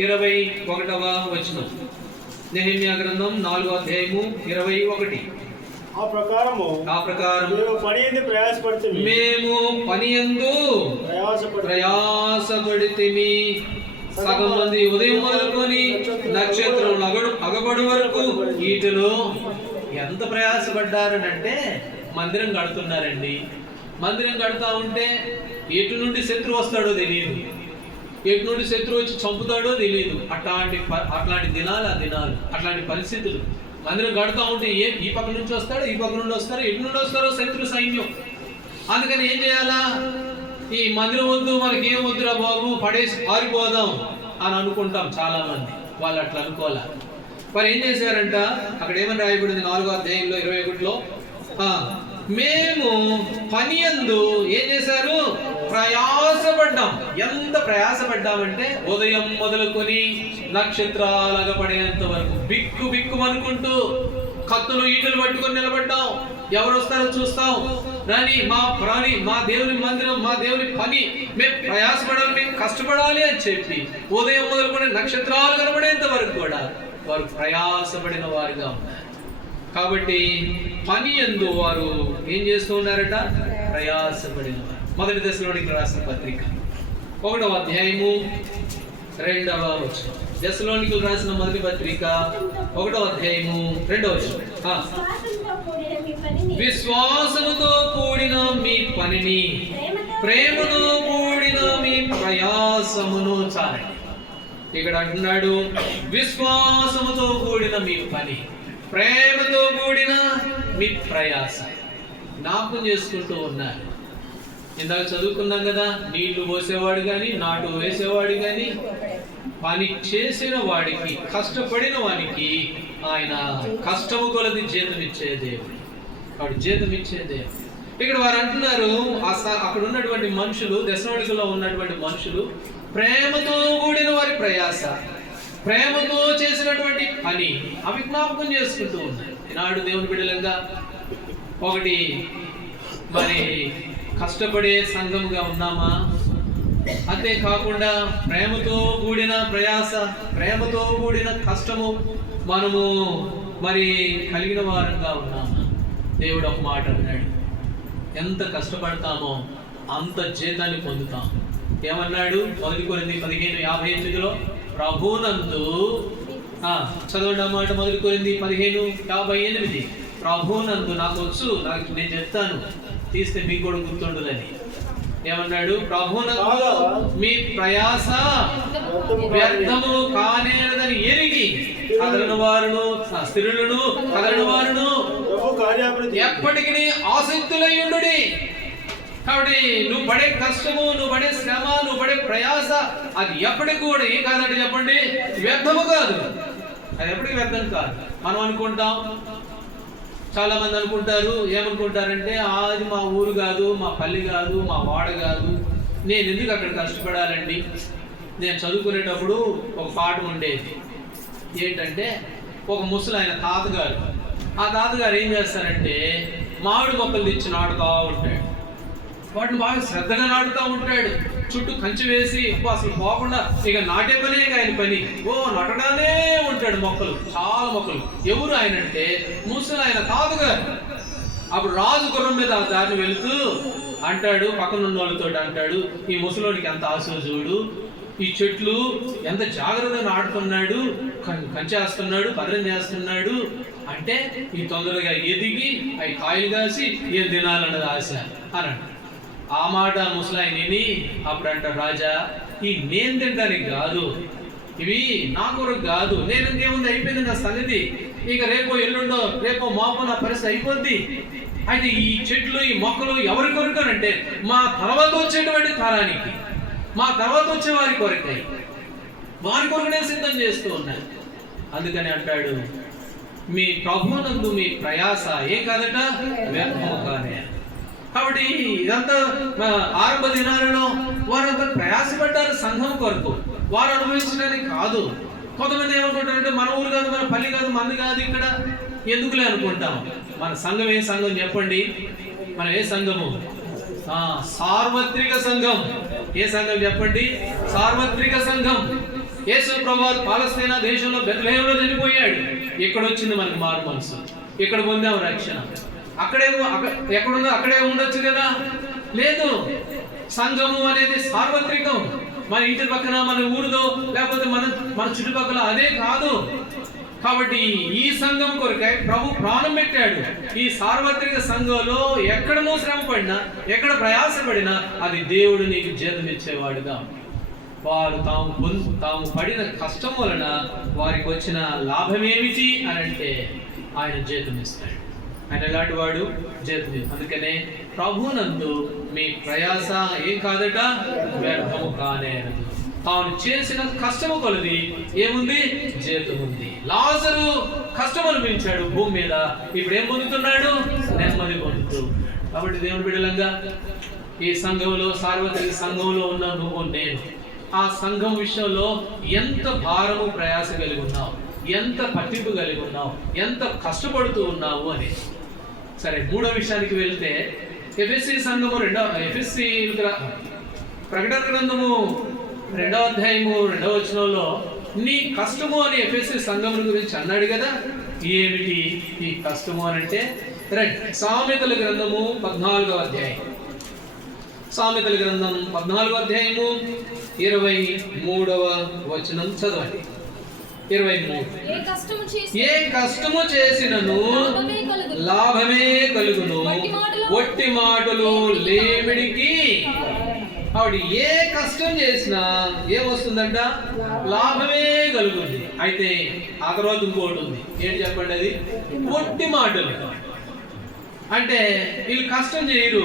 21వ వచనం. నెహెమ్యా గ్రంథం 4వ అధ్యాయము 21. ఆ ప్రకారం మేము పనియందు ప్రయాసపడితిమి. సగం మంది ఉదయం మొదలుకొని నక్షత్రం అగబడి వరకు వీటిలో ఎంత ప్రయాసపడ్డారనంటే మందిరం కడుతున్నారండి. మందిరం కడతా ఉంటే ఎటు నుండి శత్రువు వస్తాడో తెలియదు, ఎటు నుండి శత్రువు వచ్చి చంపుతాడో తెలియదు. అట్లాంటి దినాలు అట్లాంటి పరిస్థితులు. మందిరం కడతా ఉంటే ఈ పక్క నుంచి వస్తాడు, ఈ పక్క నుండి వస్తారు, ఎటు నుండి వస్తారో శత్రు సైన్యం. అందుకని ఏం చేయాలా, ఈ మందిరం వద్దు, మనకి ఏం వద్దురా బాబు, పడేసి పారిపోదాం అని అనుకుంటాం చాలా మంది. వాళ్ళు అట్లా అనుకోవాలా. మరి ఏం చేశారంట, అక్కడ ఏమని రాయబడింది 4వ అధ్యాయంలో 21లో, మేము పనియందు ఏం చేశారు, ప్రయాసపడ్డాం. ఎంత ప్రయాసపడ్డామంటే ఉదయం మొదలుకొని నక్షత్రాలుగా పడేంత వరకు బిక్కుమనుకుంటూ కత్తులు ఈటలు పట్టుకొని నిలబడ్డాం. ఎవరు వస్తారో చూస్తాం, మా దేవుని మందిరం, మా దేవుని పని, మేము ప్రయాసపడాలి, మేము కష్టపడాలి అని చెప్పి ఉదయం మొదలుకొని నక్షత్రాలు కనబడేంత వరకు కూడా వారు ప్రయాసపడిన వారిగా ఉన్నారు. కాబట్టి పని యందు వారు ఏం చేస్తూ ఉన్నారట, ప్రయాసపడిన వారు. 1 దశలోనికి రాసిన పత్రిక 1వ అధ్యాయము 2వ వచనం. దశలోనికి రాసిన మొదటి పత్రిక 1వ అధ్యాయము 2వ వచనం. విశ్వాసముతో కూడిన మీ పనిని, ప్రేమతో కూడిన మీ ప్రయాసమును చాలండి. ఇక్కడ అంటున్నాడు, విశ్వాసముతో కూడిన మీ పని, ప్రేమతో కూడిన మీ ప్రయాస. జ్ఞాపకం చేసుకుంటూ ఉన్నారు. ఇందాక చదువుకున్నాం కదా, నీళ్లు పోసేవాడు కానీ, నాటు వేసేవాడు కానీ, పని చేసిన వాడికి, కష్టపడిన వాడికి ఆయన కష్టము కొలది జీతం ఇచ్చే దేవుడు. వాడు జీతం ఇచ్చే దేవుడు. ఇక్కడ వారు అంటున్నారు, అక్కడ ఉన్నటువంటి మనుషులు, దశలోనికలో ఉన్నటువంటి మనుషులు ప్రేమతో కూడిన వారి ప్రయాస, ప్రేమతో చేసినటువంటి పని అవి జ్ఞాపకం చేసుకుంటూ ఉన్నాయి. ఈనాడు దేవుని బిడ్డలంగా ఒకటి మరి కష్టపడే సంఘముగా ఉన్నామా, అంతేకాకుండా ప్రేమతో కూడిన ప్రయాస, ప్రేమతో కూడిన కష్టము మనము మరి కలిగిన వారంగా ఉన్నామా? దేవుడు ఒక మాట అన్నాడు, ఎంత కష్టపడతామో అంత జీతాన్ని పొందుతాం. ఏమన్నాడు? 1 కొరింథీ 15:58లో ప్రభునందు, చదవండి ఆ మాట. 1 కొరింథీ 15:58. ప్రభునందు, నాకు వచ్చు, నేను చెప్తాను, తీస్తే మీకు కూడా గుర్తుండదని. ఏమన్నాడు? ప్రభునందు మీ ప్రయాస వ్యర్థము కానేరదని ఎరిగి కదలని వారును, స్థిరులను కదలని వారును కార్యాభివృద్ధి ఎప్పటికీ ఆసక్తులై ఉండుడి. కాబట్టి నువ్వు పడే కష్టము, నువ్వు పడే శ్రమ, నువ్వు పడే ప్రయాస అది ఎప్పటికి కూడా ఏం కాదంటే చెప్పండి, వ్యర్థము కాదు. అది ఎప్పటికీ వ్యర్థం కాదు. మనం అనుకుంటాం, చాలా మంది అనుకుంటారు, ఏమనుకుంటారంటే అది మా ఊరు కాదు, మా పల్లి కాదు, మా వాడ కాదు, నేను ఎందుకు అక్కడ కష్టపడాలండి. నేను చదువుకునేటప్పుడు ఒక పాఠం ఉండేది, ఏంటంటే ఒక ముసలాయన తాతగారు, ఆ తాతగారు ఏం చేస్తారంటే మామిడి మొక్కలు తెచ్చి నాటుతూ ఉంటాడు. వాటిని బాగా శ్రద్ధగా నాటుతూ ఉంటాడు, చుట్టూ కంచె వేసి అసలు పోకుండా ఇక నాటే పనే ఆయన పని. నాటడానే ఉంటాడు మొక్కలు, చాలా మొక్కలు. ఎవరు ఆయన అంటే ముసలి ఆయన తాతగారు. అప్పుడు రాజు గుర్రం మీద ఆ దారిని వెళుతూ అంటాడు, పక్కనున్న వాళ్ళతో అంటాడు, ఈ ముసలోడికి ఎంత ఆశ చూడు, ఈ చెట్లు ఎంత జాగ్రత్తగా నాటుతున్నాడు, కంచేస్తున్నాడు, భద్రం చేస్తున్నాడు, అంటే ఈ తొందరగా ఎదిగి అవి కాయలు కాసి ఏం తినాలన్నది ఆశ అని. ఆ మాట ముసలాయి విని అప్పుడు అంటాడు, రాజా ఈ నేను తినడానికి కాదు, ఇవి నా కొరకు కాదు, నేను ఇంకేముంది అయిపోయింది నా సంగతి, ఇక రేపో ఎల్లుండో రేపో మాపో నా పరిస్థితి అయిపోద్ది. అయితే ఈ చెట్లు ఈ మొక్కలు ఎవరి కొరకనంటే మా తర్వాత వచ్చేటువంటి తరానికి, మా తర్వాత వచ్చే వారి కొరకై, వారి కొరకనే సిద్ధం చేస్తూ ఉన్నాను. అందుకని అంటాడు, మీ ప్రభువునందు మీ ప్రయాస ఏం కాదట, వ్యర్థము కానే. కాబట్టి ఇదంతా ఆరంభ దినాలలో వారంతా ప్రయాసపడ్డారు సంఘం కొరకు, వారు అనుభవించడానికి కాదు. కొంతమంది ఏమనుకుంటారంటే మన ఊరు కాదు, మన పల్లి కాదు, మంది కాదు, ఇక్కడ ఎందుకులే అనుకుంటాం. మన సంఘం ఏ సంఘం చెప్పండి, మన ఏ సంఘము? సార్వత్రిక సంఘం. ఏ సంఘం చెప్పండి? సార్వత్రిక సంఘం. యేసు ప్రభువు పాలస్తీనా దేశంలో బెత్లెహేంలో చనిపోయాడు. ఇక్కడ వచ్చింది మనకు మారు మనసు, ఇక్కడ పొందాము రక్షణ. ఎక్కడుందో అక్కడే ఉండొచ్చు కదా, లేదు. సంఘము అనేది సార్వత్రికం. మన ఇంటి పక్కన, మన ఊరిలో, లేకపోతే మన చుట్టుపక్కల అదే కాదు. కాబట్టి ఈ సంఘం కొరకై ప్రభు ప్రాణం పెట్టాడు. ఈ సార్వత్రిక సంఘంలో ఎక్కడనో శ్రమ పడినా, ఎక్కడ ప్రయాసపడినా అది దేవుడు నీకు జీతం ఇచ్చేవాడుగా. వారు తాము పడిన కష్టం వలన వారికి వచ్చిన లాభం ఏమిటి అని అంటే ఆయన జీతం ఇస్తాడు. ఆయన ఎలాంటి వాడు? జీతం. అందుకనే ప్రభునందు మీ ప్రయాస ఏం కాదట, వ్యర్థము కానేరదు. తాను చేసిన కష్టము కొలది ఏముంది? జీతం ఉంది. లాజరు కష్టం అనిపించాడు భూమి మీద, ఇప్పుడు ఏం పొందుతున్నాడు? నెమ్మది పొందుతూ. కాబట్టి దేవుని బిడ్డలంగా ఈ సంఘంలో, సార్వత్రిక సంఘంలో ఉన్న నువ్వు, నేను ఆ సంఘం విషయంలో ఎంత భారము ప్రయాస కలిగి ఉన్నావు, ఎంత పట్టింపు కలిగి ఉన్నావు, ఎంత కష్టపడుతూ ఉన్నావు అని. సరే, మూడో విషయానికి వెళ్తే ఎఫెసీ సంఘము ప్రకటన గ్రంథము 2వ అధ్యాయము 2వ వచనంలో నీ కష్టము అని ఎఫెసీ సంఘం గురించి అన్నాడు కదా. ఏమిటి ఈ కష్టము అని అంటే, సామెతల గ్రంథము 14వ అధ్యాయం. సామెతల గ్రంథం 14వ అధ్యాయము 23వ వచనం చదవండి. 23. ఏ కష్టము చేసినను లాభమే కలుగును, ఒట్టి మాటలు లేమిడికి. ఆవిడ ఏ కష్టం చేసినా ఏమొస్తుందంట? లాభమే కలుగుతుంది. అయితే ఆ తర్వాత ఇంకోటి ఉంది, ఏంటి చెప్పండి? అది ఒట్టి మాటలు. అంటే వీళ్ళు కష్టం చేయరు,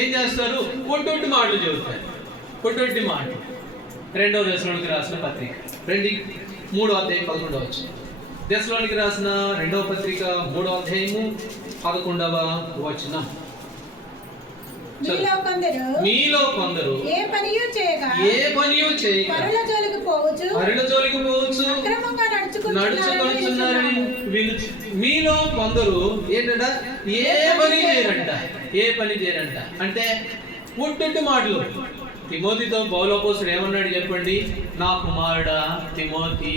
ఏం చేస్తారు? ఒట్టి మాటలు చెబుతారు. ఒట్టి మాటలు. 2వ దశలోనికి రాసిన పత్రిక 3వ అధ్యాయం 11వ వచనం. దశలోనికి రాసిన 2వ పత్రిక 3వ అధ్యాయము 11వ వచనం. మీలో కొందరు ఏ పనియు చేయక పరుల జోలికి పోవచ్చు నడుచుకొనుచున్నారని వినుచు. మీలో కొందరు ఏంటంట? ఏ పని చేయరంట. అంటే ఒట్టి మాటలు. తిమోతితో పౌలు అపోస్తలుడు ఏమన్నాడు చెప్పండి? నా కుమారుడా తిమోతి,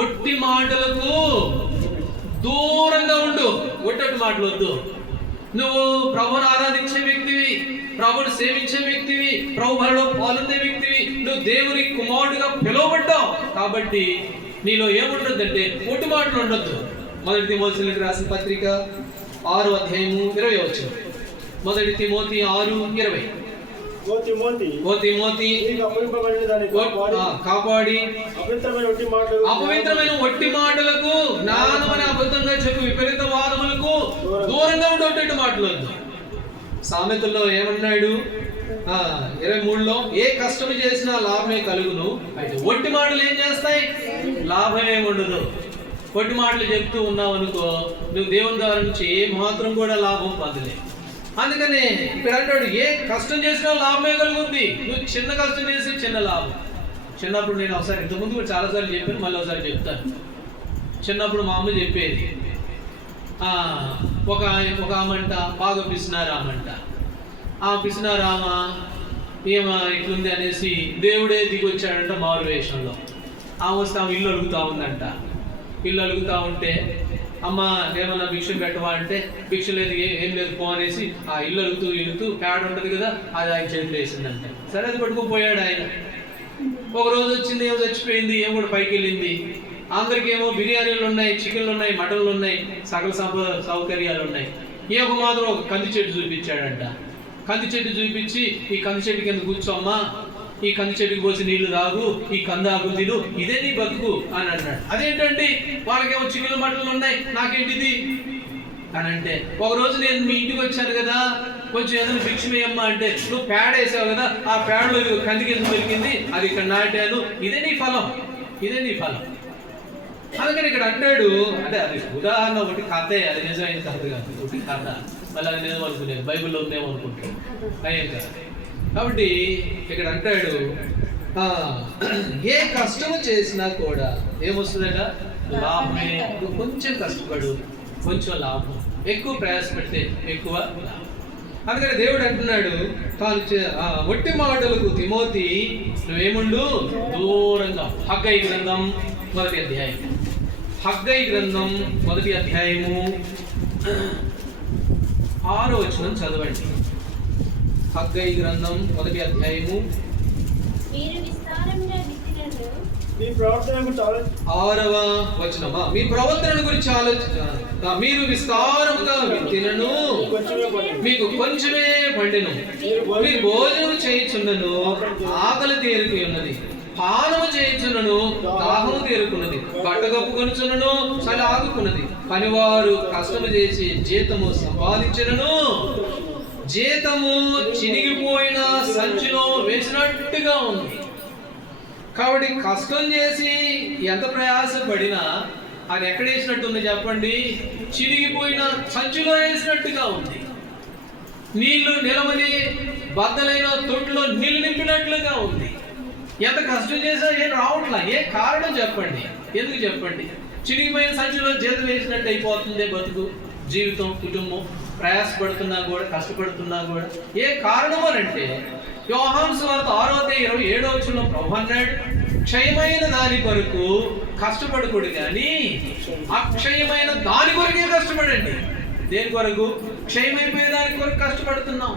ఒట్టి మాటలకు దూరంగా ఉండు. ఒట్టి మాటలు వద్దు. నువ్వు ప్రభుని ఆరాధించే వ్యక్తివి, ప్రభుని సేవించే వ్యక్తివి, ప్రభు బలలో పాల్గొనే వ్యక్తివి, నువ్వు దేవుని కుమారుడిగా పిలువబడ్డావు. కాబట్టి నీలో ఏముండొద్దంటే ఒట్టి మాటలు ఉండొద్దు. 1 తిమోతికి రాసిన పత్రిక 6వ అధ్యాయము 20వ వచనం. 1 తిమోతి 6:20. ఓ తిమోతి నీకు అప్పగింపబడిన దాన్ని కాపాడి అపవిత్రమైన ఒట్టి మాటలకు జ్ఞానమని అబద్ధంగా చెప్పి విపరీత వాదములకు దూరంగా ఉండేటట్టు మాట్లాడదు. సామెతల్లో ఏమన్నాడు 23లో ఏ కష్టం చేసినా లాభమే కలుగును, అయితే ఒట్టి మాటలు ఏం చేస్తాయి? లాభమే ఉండదు. ఒట్టి మాటలు చెప్తూ ఉన్నావు అనుకో, నువ్వు దేవుని ద్వారా నుంచి ఏ మాత్రం కూడా లాభం పొందలేవు. అందుకని ఇక్కడ అంటాడు ఏ కష్టం చేసినా లాభమే కలుగుతుంది. నువ్వు చిన్న కష్టం చేసి చిన్న లాభం. చిన్నప్పుడు నేను ఒకసారి ఇంతకుముందు కూడా చాలాసార్లు చెప్పాను, మళ్ళీ ఒకసారి చెప్తాను. చిన్నప్పుడు మా అమ్మ చెప్పేది, ఒక ఆమంట బాగా పిసినారామంట. ఆ పిసినారామ ఏమో ఇట్లుంది అనేసి దేవుడే దిగొచ్చాడంట మారు వేషంలో. ఆమె వస్తే ఆమె ఇల్లు అలుగుతూ ఉందంట. ఇల్లు అలుగుతూ ఉంటే అమ్మ ఏమన్నా భిక్ష పెట్టవా అంటే భిక్ష లేదు, ఏం లేదు పో అనేసి ఆ ఇల్లు అలుగుతూ ప్యాడ్ ఉంటుంది కదా, అది ఆయన చేతిలో వేసిందంట. సరే అది పట్టుకుపోయాడు ఆయన. ఒక రోజు వచ్చింది, ఏమో చచ్చిపోయింది, ఏమో కూడా పైకి వెళ్ళింది. అందరికి ఏమో బిర్యానీలు ఉన్నాయి, చికెన్లు ఉన్నాయి, మటన్లు ఉన్నాయి, సకల సౌకర్యాలు ఉన్నాయి. ఒక మాత్రం ఒక కంది చెట్టు చూపించాడంట. కంది చెట్టు చూపించి ఈ కంది చెట్టు కింద కూర్చోమ్మా, ఈ కంది చెట్టుకి పోసి నీళ్లు తాగు, ఈ కంద ఆకులు తిను, ఇదే నీ బతుకు అని అన్నాడు. అదేంటండి వాళ్ళకేమో చికెన్లు మటన్లు ఉన్నాయి, నాకేంటిది అని అంటే, ఒక రోజు నేను మీ ఇంటికి వచ్చాను కదా, కొంచెం ఏదైనా భిక్షమేయమ్మా అంటే నువ్వు పేడ వేసావు కదా, ఆ పేడలో కంది కింద దొరికింది, అది ఇక్కడ నాటాను, ఇదే నీ ఫలం, ఇదే నీ ఫలం. అందుకని ఇక్కడ అంటాడు, అంటే అది ఉదాహరణ ఒకటి కథే, అది నిజమైన కథ కాదు, ఒకటి కథ. మళ్ళీ అది నిజం అనుకునేది, బైబిల్లో ఉందేమో అనుకుంటాడు, అయ్యేం కాదు. కాబట్టి ఇక్కడ అంటాడు ఏ కష్టము చేసినా కూడా ఏమొస్తుందట? లాభమే. కొంచెం కష్టపడు, కొంచెం లాభం. ఎక్కువ ప్రయాసపడితే ఎక్కువ లాభం. అందుకని దేవుడు అంటున్నాడు, తాను ఒట్టి మాటలకు తిమోతి నువ్వేముండు దూరంగా. హగ్గై గ్రంథం 1వ అధ్యాయం, హగ్గై గ్రంథం 1వ అధ్యాయము 6వ వచనం చదవండి. హగ్గై గ్రంథం 1వ అధ్యాయము 6వ వచనమా, మీ ప్రవర్తన గురించి మీరు విస్తారముగా విత్తినను మీకు కొంచెమే పండెను, మీరు భోజనం చేయుచున్నను ఆకలి తీరుకు ఉన్నది, పానము చేయుచున్నను దాహము తీరుకున్నది, బట్ట కప్పుకొనుచున్నను చలి ఆగుకున్నది, పనివారు కష్టము చేసి జీతము సంపాదించినను జీతము చినిగిపోయిన సంచిలో వేసినట్టుగా ఉంది. కాబట్టి కష్టం చేసి ఎంత ప్రయాసపడినా అది ఎక్కడ వేసినట్టుంది చెప్పండి? చినిగిపోయిన సంచిలో వేసినట్టుగా ఉంది. నీళ్లు నిలవని బద్దలైన తొట్టులో నీళ్లు నింపినట్లుగా ఉంది. ఎంత కష్టం చేసినా ఏం రావట్లా. ఏ కారణం చెప్పండి? ఎందుకు చెప్పండి? చినిగిపోయిన సంచిలో జీతం వేసినట్టు అయిపోతుంది బతుకు, జీవితం, కుటుంబం. ప్రయాసపడుతున్నా కూడా, కష్టపడుతున్నా కూడా. ఏ కారణం అని అంటే యోహాను సువార్త 6వ అధ్యాయం 27వ వచనంలో ప్రభువు అన్నాడు, క్షయమైన దాని కొరకు కష్టపడకూడదు కానీ అక్షయమైన దాని కొరకే కష్టపడండి. దేని కొరకు? క్షయమైపోయే దాని కొరకు కష్టపడుతున్నాం.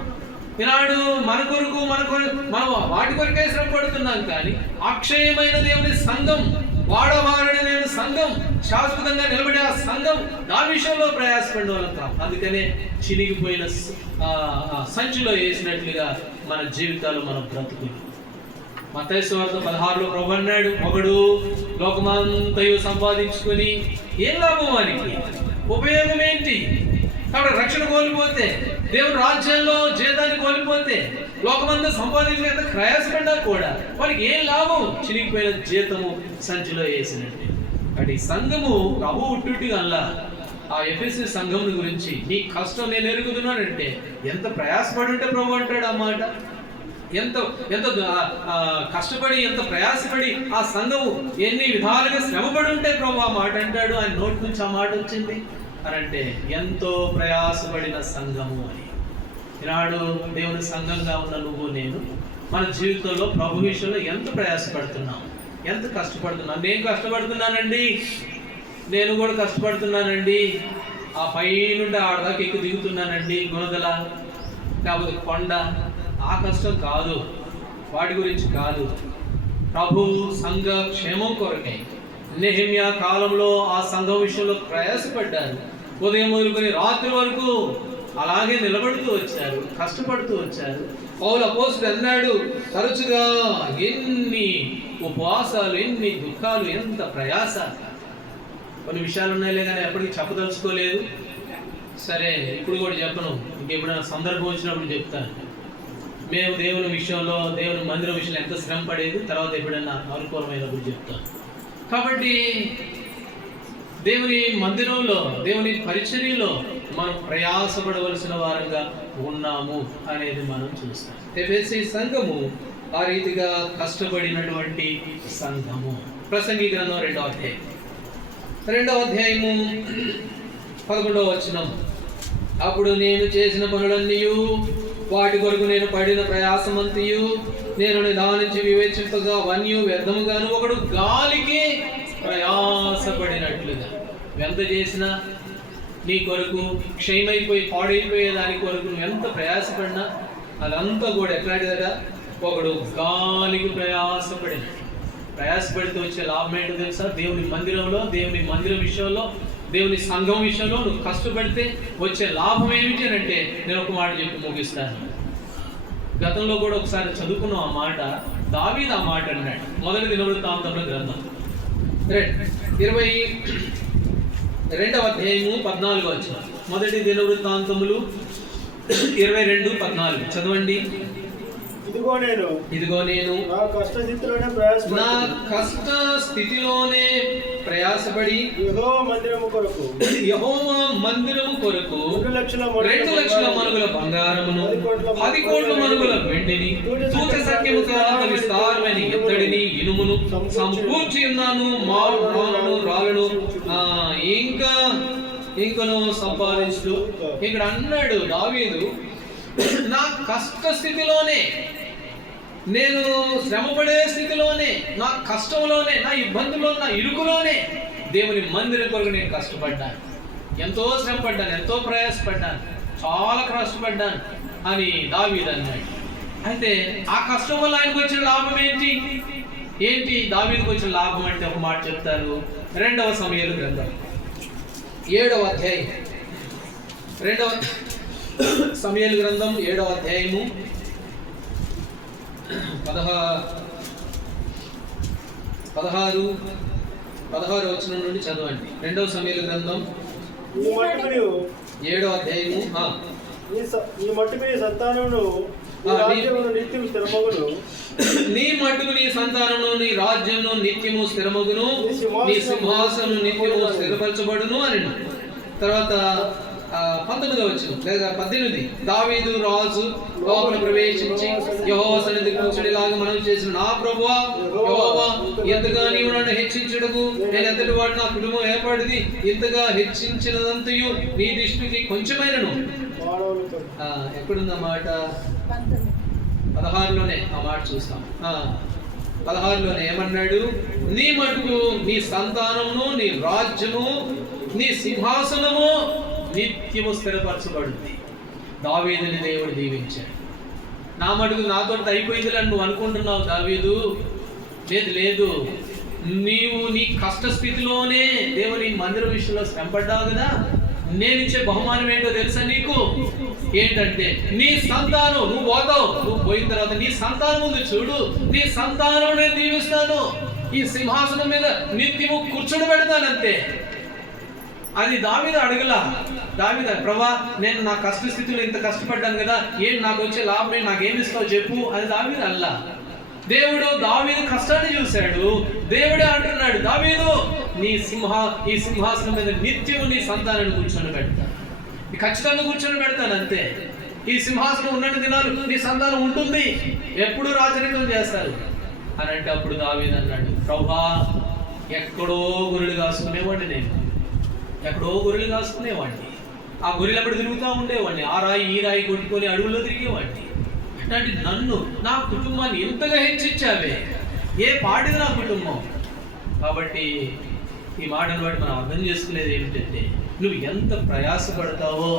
ఈనాడు మన కొరకు మనం వాటి కొరకే శ్రమ పడుతున్నాం కానీ అక్షయమైన దేవుని సంఘం, వాడవారని దేవుని సంఘం, శాశ్వతంగా నిలబడే ఆ సంఘం, దాని విషయంలో ప్రయాసపడిన వాళ్ళం కాదు. అందుకనే చినిగిపోయిన సంచిలో వేసినట్లుగా మన జీవితాలు, మన బ్రతుకులు. మత్తయి సువార్త 16లో ప్రభువు అన్నాడు, ఒకడు లోకమంతయు సంపాదించుకొని ఏం లాభం వానికి? ఉపయోగం ఏంటి? కాబట్టి రక్షణ కోల్పోతే, దేవుని రాజ్యంలో జీతాన్ని కోల్పోతే, లోకమంతా సంపాదించిన ఎంత ప్రయాసపడ్డా కూడా వానికి ఏం లాభం? చిరిగిపోయిన జీతము సంచిలో వేసినట్టు. కాబట్టి సంఘము ప్రభు ఉట్టుగా అలా ఆ ఎఫెసీ సంఘం గురించి నీ కష్టం నేను ఎరుగుతున్నానంటే ఎంత ప్రయాసపడి ఉంటే ప్రభు అంటాడు ఆ మాట. ఎంత కష్టపడి, ఎంత ప్రయాసపడి ఆ సంఘము ఎన్ని విధాలుగా శ్రమపడి ఉంటే ప్రభు ఆ మాట అంటాడు. ఆయన నోటి నుంచి ఆ మాట వచ్చింది అని అంటే ఎంతో ప్రయాసపడిన సంఘము అని. ఈనాడు దేవుని సంఘంగా ఉన్న నువ్వు నేను మన జీవితంలో ప్రభు విషయంలో ఎంత ప్రయాసపడుతున్నాం, ఎంత కష్టపడుతున్నాం. నేను కష్టపడుతున్నానండి, నేను కూడా కష్టపడుతున్నానండి. ఆ పై నుండి ఆడదాకా ఎక్కువ దిగుతున్నానండి, గుణదల లేకపోతే కొండ. ఆ కష్టం కాదు, వాటి గురించి కాదు. ప్రభు సంఘ క్షేమం కొరకై నెహెమ్యా కాలంలో ఆ సంఘం విషయంలో ప్రయాసపడ్డారు. ఉదయం మొదలుకొని రాత్రి వరకు అలాగే నిలబడుతూ వచ్చారు, కష్టపడుతూ వచ్చారు. పౌలు అపోస్తలుడు అన్నాడు, తరచుగా ఎన్ని ఉపవాసాలు, ఎన్ని దుఃఖాలు, ఎంత ప్రయాస. కొన్ని విషయాలు ఉన్నాయిలే కానీ ఎప్పటికీ చెప్పదలుచుకోలేదు. సరే, ఇప్పుడు కూడా చెప్పను, ఇంకెప్పుడైనా సందర్భం వచ్చినప్పుడు చెప్తాను. మేము దేవుని విషయంలో, దేవుని మందిరం విషయంలో ఎంత శ్రమ పడేది తర్వాత ఎప్పుడైనా అనుకూలమైనప్పుడు చెప్తాను. కాబట్టి దేవుని మందిరంలో, దేవుని పరిచర్యలో మనం ప్రయాసపడవలసిన వారంగా ఉన్నాము అనేది మనం చూస్తాం. ఎఫెసీ సంఘము ఆ రీతిగా కష్టపడినటువంటి సంఘము. ప్రసంగి గ్రంథం 2వ అధ్యాయము 11వ వచనం. అప్పుడు నేను చేసిన పనులన్నీయు, వాటి కొరకు నేను పడిన ప్రయాసమంతయు, నేను నిదానించి వివేచింపగా అవన్నీ వ్యర్థముగాను, ఒకడు గాలికి ప్రయాసపడినట్లుగా. ఎంత చేసినా నీ కొరకు క్షయమైపోయి పాడైపోయే దాని కొరకు నువ్వు ఎంత ప్రయాసపడినా అదంతా కూడా ఎట్లాంటిదట, ఒకడు గాలికి ప్రయాసపడినట్టు. ప్రయాసపడితే వచ్చే లాభం ఏంటో తెలుసా? దేవుని మందిరంలో, దేవుని మందిరం విషయంలో, దేవుని సంఘం విషయంలో నువ్వు కష్టపడితే వచ్చే లాభం ఏమిటి అని అంటే, నేను ఒక మాట చెప్పి ముగిస్తాను. గతంలో కూడా ఒకసారి చదువుకున్నాం ఆ మాట. దావీదు ఆ మాట అన్నాడు. మొదటి దినవృత్తాంతముల గ్రంథం 22వ అధ్యాయము 14వ వచనం. మొదటి దినవృత్తాంతములు 22:14 చదవండి. ఇదిగో నేను నా కష్ట స్థితిలోనే ప్రయాసపడి యెహోవా మందిరము కొరకు 2,00,000 మనుగుల బంగారమును, 10 కోట్ల మనుగుల వెండిని, తూచ సఖ్యము కాలంత విస్తారమైన ఇత్తడిని, ఇనుమును సమకూర్చి ఉన్నాను. రాళ్ళను ఇంకను సంపాదించు. ఇక్కడ అన్నాడు దావీదు, నా కష్ట స్థితిలోనే, నేను శ్రమపడే స్థితిలోనే, నా కష్టంలోనే, నా ఇబ్బందుల్లో, నా ఇరుకులోనే దేవుని మందిరం కొరకు నేను కష్టపడ్డాను. ఎంతో శ్రమపడ్డాను, ఎంతో ప్రయాసపడ్డాను, చాలా కష్టపడ్డాను అని దావీదు అన్నాడు. అయితే ఆ కష్టం వల్ల ఆయనకు వచ్చిన లాభం ఏంటి దావీదుకు వచ్చిన లాభం అంటే ఒక మాట చెప్తారు. 2వ సమూయేలు గ్రంథం 7వ అధ్యాయం, 2వ సమూయేలు గ్రంథం 7వ అధ్యాయము 16 వచనం నుండి చదవండి. 2వ సమూయేలు గ్రంథం 7వ అధ్యాయము. ఈ మట్టుకు నీ సంతానమును నిత్యము స్థిరమగును, నీ మట్టుకు నీ సంతానమును, నీ రాజ్యమును నిత్యము స్థిరమగును, నీ సింహాసనం నిత్యము స్థిరపరచబడును అని. తర్వాత 19వ వచనం లేదా 18. దావీదు రాజు లోపల ప్రవేశించి యెహోవా సన్నిధి కూర్చునేలాగా మనం చేసిన నా ప్రభువా యెహోవా, ఎంతగా నీవు నన్ను హెచ్చించుటకు నేను ఎంతటి వాడు, నా కుటుంబం ఏర్పడింది, ఇంతగా హెచ్చించినదంతయు నీ దృష్టికి కొంచెమైనను. ఎక్కడుందన్నమాట? 16లోనే ఆ మాట చూస్తాం. 16లోనే ఏమన్నాడు? నీ మటుకు నీ సంతానమును, నీ రాజ్యము, నీ సింహాసనము నిత్యము స్థిరపరచబడింది. దావీదుని దేవుడు దీవించాడు. నా మటుకు నాతో అయిపోయిందిలని నువ్వు అనుకుంటున్నావు దావీదు. లేదు, నీవు నీ కష్ట స్థితిలోనే దేవుని మందిరం విషయంలో శ్రమపడ్డావు కదా. నేను ఇచ్చే బహుమానం ఏంటో తెలుసా నీకు? ఏంటంటే నీ సంతానం, నువ్వు పోతావు, నువ్వు పోయిన తర్వాత నీ సంతానం ముందు చూడు, నీ సంతానం నేను దీవిస్తాను, ఈ సింహాసనం మీద నిత్యము కూర్చొని పెడతానంతే. అది దావీదు అడగలా. దావీదు, ప్రభా నేను నా కష్ట స్థితిలో ఇంత కష్టపడ్డాను కదా, ఏం నాకు వచ్చే లాభం, నాకేమి ఇస్తావు చెప్పు అని దావీదు అల్లా. దేవుడు దావీదు కష్టాన్ని చూశాడు. దేవుడే అంటున్నాడు, దావీదు ఈ సింహాసనం మీద నిత్యము నీ సంతానాన్ని కూర్చొని పెడతాను, ఖచ్చితంగా కూర్చొని పెడతాను అంతే. ఈ సింహాసనం ఉన్నన్ని దినాలు నీ సంతానం ఉంటుంది, ఎప్పుడు రాజరికం చేస్తారు అని అంటే అప్పుడు దావీదు అన్నాడు, ప్రభా ఎక్కడో గొర్రెలు కాసుకునేవాడిని, నేను ఎక్కడో గొర్రెలు కాసుకునేవాడిని, ఆ గొర్రెలు అప్పుడు తిరుగుతూ ఉండేవాడిని, ఆ రాయి ఈ రాయి కొట్టుకొని అడవుల్లో తిరిగేవాడిని. అంటే నన్ను, నా కుటుంబాన్ని ఎంతగా హెచ్చించావే, ఏ పాటిది నా కుటుంబం. కాబట్టి ఈ మాటను బట్టి మనం అర్థం చేసుకునేది ఏమిటంటే, నువ్వు ఎంత ప్రయాసపడతావో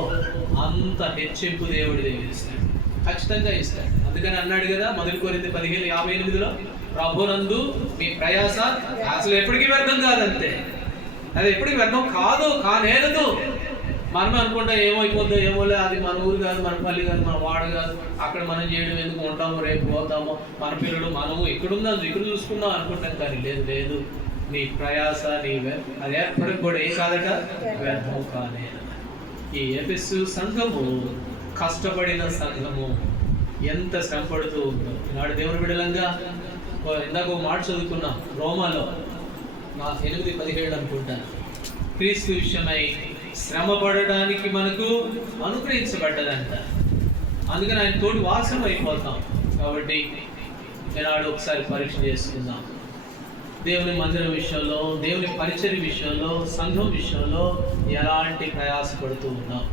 అంత హెచ్చింపు దేవుడి దేవుడు ఇస్తాడు, ఖచ్చితంగా ఇస్తాడు. అందుకని అన్నాడు కదా 1 కొరింథీ 15:58 ప్రభునందు మీ ప్రయాస అసలు ఎప్పటికీ వ్యర్థం కాదంతే. అది ఎప్పటికీ వ్యర్థం కాదు, కానేరదు. మనమే అనుకుంటా ఏమైపోద్దో ఏమోలే, అది మన ఊరు కాదు, మన పల్లి కాదు, మన వాడ కాదు, అక్కడ మనం చేయడం ఎందుకు, ఉంటాము రేపు పోతాము, మన పిల్లలు మనము ఇక్కడుందాం ఇక్కడ చూసుకుందాం అనుకుంటాం. కానీ లేదు, నీ ప్రయాస అది ఎప్పటికి కూడా ఏ కాదట, వ్యర్థం కానే. ఈ ఎఫెసు సంఘము కష్టపడిన సంఘము, ఎంత శ్రమ పడుతూ ఉందో. నాడు దేవుని బిడ్డలంగా ఇందాక ఒక మాట చదువుకున్నాం రోమాలో 8:17 అనుకుంటాను. క్రీస్తు విషయమై శ్రమ పడడానికి మనకు అనుగ్రహించబడ్డదంట. అందుకని ఆయన తోటి వాసం అయిపోతాం. కాబట్టి ఈనాడు ఒకసారి పరీక్ష చేసుకుందాం. దేవుని మందిరం విషయంలో, దేవుని పరిచర్య విషయంలో, సంఘం విషయంలో ఎలాంటి ప్రయాసపడుతూ ఉన్నాం,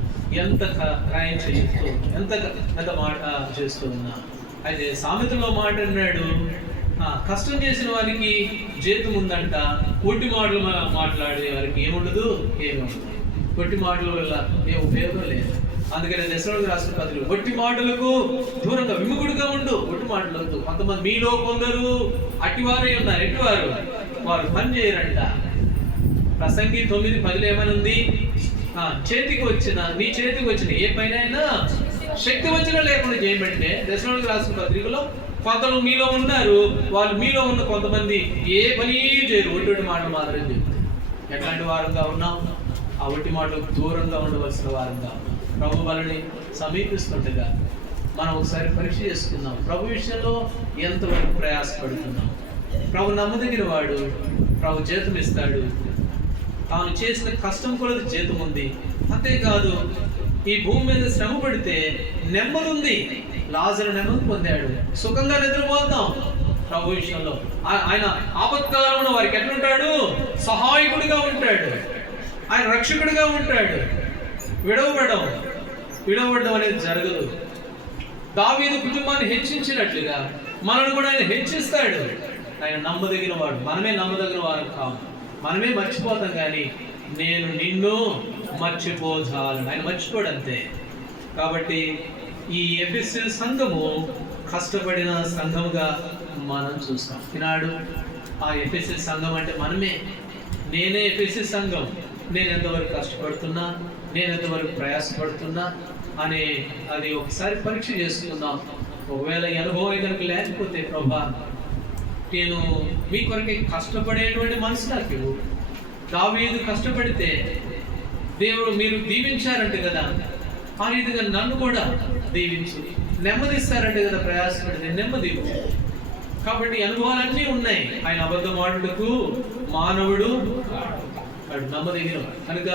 ఎంత క్రయం చేస్తూ, ఎంత మాట చేస్తూ ఉన్నాం. అయితే సామెతలో మాట అన్నాడు, కష్టం చేసిన వారికి జీతం ఉందంట, ఒట్టి మాటలు మాట్లాడే వారికి ఏముండదు, ఏముండదు. ఒట్టి మాటల వల్ల ఏ ఉపయోగం లేదు. అందుకని దశలోకి రాసిన పత్రిక, ఒట్టి మాటలకు దూరంగా విముఖుడుగా ఉండు. ఒట్టి మాటలకు కొంతమంది మీలో కొందరు అట్టివారే ఉన్నారు. ఎట్టివారు? వారు పని చేయరంట. ప్రసంగి 9:10 ఏమనుంది? నీ చేతికి వచ్చిన ఏ పైన శక్తి వచ్చినా లేకుండా చేయమంటే, దశలోకి రాసిన పత్రికలో కొందరు మీలో ఉన్నారు, వాళ్ళు మీలో ఉన్న కొంతమంది ఏ పని చేయరు, ఒట్టి మాటలు మాత్రం చెప్తారు. ఎట్లాంటి వారంగా ఉన్నాం? ఆ ఒట్టి మాటలకు దూరంగా ఉండవలసిన వారంగా ఉన్నాం. ప్రభు వాళ్ళని సమీపిస్తుండగా మనం ఒకసారి పరీక్ష చేసుకుందాం. ప్రభు విషయంలో ఎంతవరకు ప్రయాసపడుతున్నాం? ప్రభు నమ్మదగిన వాడు, ప్రభు జీతం ఇస్తాడు. తాను చేసిన కష్టం కూడా జీతం ఉంది. అంతేకాదు, ఈ భూమి మీద శ్రమ పడితే నెమ్మది ఉంది. లాజరు నెమ్మది పొందాడు. సుఖంగా నిద్రపోతాం. ప్రభు విషయంలో ఆయన ఆపత్కాలంలో వారికి ఎట్లుంటాడు? సహాయకుడిగా ఉంటాడు. ఆయన రక్షకుడిగా ఉంటాడు. విడవబడడం అనేది జరగదు. దావీదు కుటుంబాన్ని హెచ్చించినట్లుగా మనల్ని కూడా ఆయన హెచ్చిస్తాడు. ఆయన నమ్మదగిన వాడు. మనమే నమ్మదగిన వారు కాము. మనమే మర్చిపోతాం. కానీ నేను నిన్ను మర్చిపోజాలను ఆయన మర్చిపోడంతే. కాబట్టి ఈ ఎఫెసు సంఘము కష్టపడిన సంఘముగా మనం చూస్తాం. ఈనాడు ఆ ఎఫెసు సంఘం అంటే మనమే. నేనే ఎఫెసు సంఘం. నేను ఎంతవరకు కష్టపడుతున్నా, నేను ఎంతవరకు ప్రయాసపడుతున్నా అనే అది ఒకసారి పరీక్ష చేసుకుందాం. ఒకవేళ ఈ అనుభవం కనుక లేకపోతే, ప్రభా నేను మీ కొరకే కష్టపడేటువంటి మనసు నాకు ఇవ్వు. దావీదు కష్టపడితే దేవుడు మీరు దీవించారంటే కదా, ఆ రీతిగా నన్ను కూడా దీవించు. నెమ్మదిస్తారంటే కదా ప్రయాసపడితే, నెమ్మది. కాబట్టి అనుభవాలన్నీ ఉన్నాయి. ఆయన అబద్ధం ఆడుటకు మానవుడు వాడు నమ్మదగిన కనుక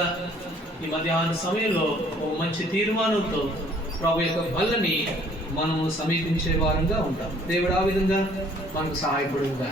ఈ మధ్యాహ్న సమయంలో ఒక మంచి తీర్మానంతో ప్రభు యొక్క బలని మనము సమీపించే వారంగా ఉంటాం. దేవుడు ఆ విధంగా మనకు సహాయపడుగా.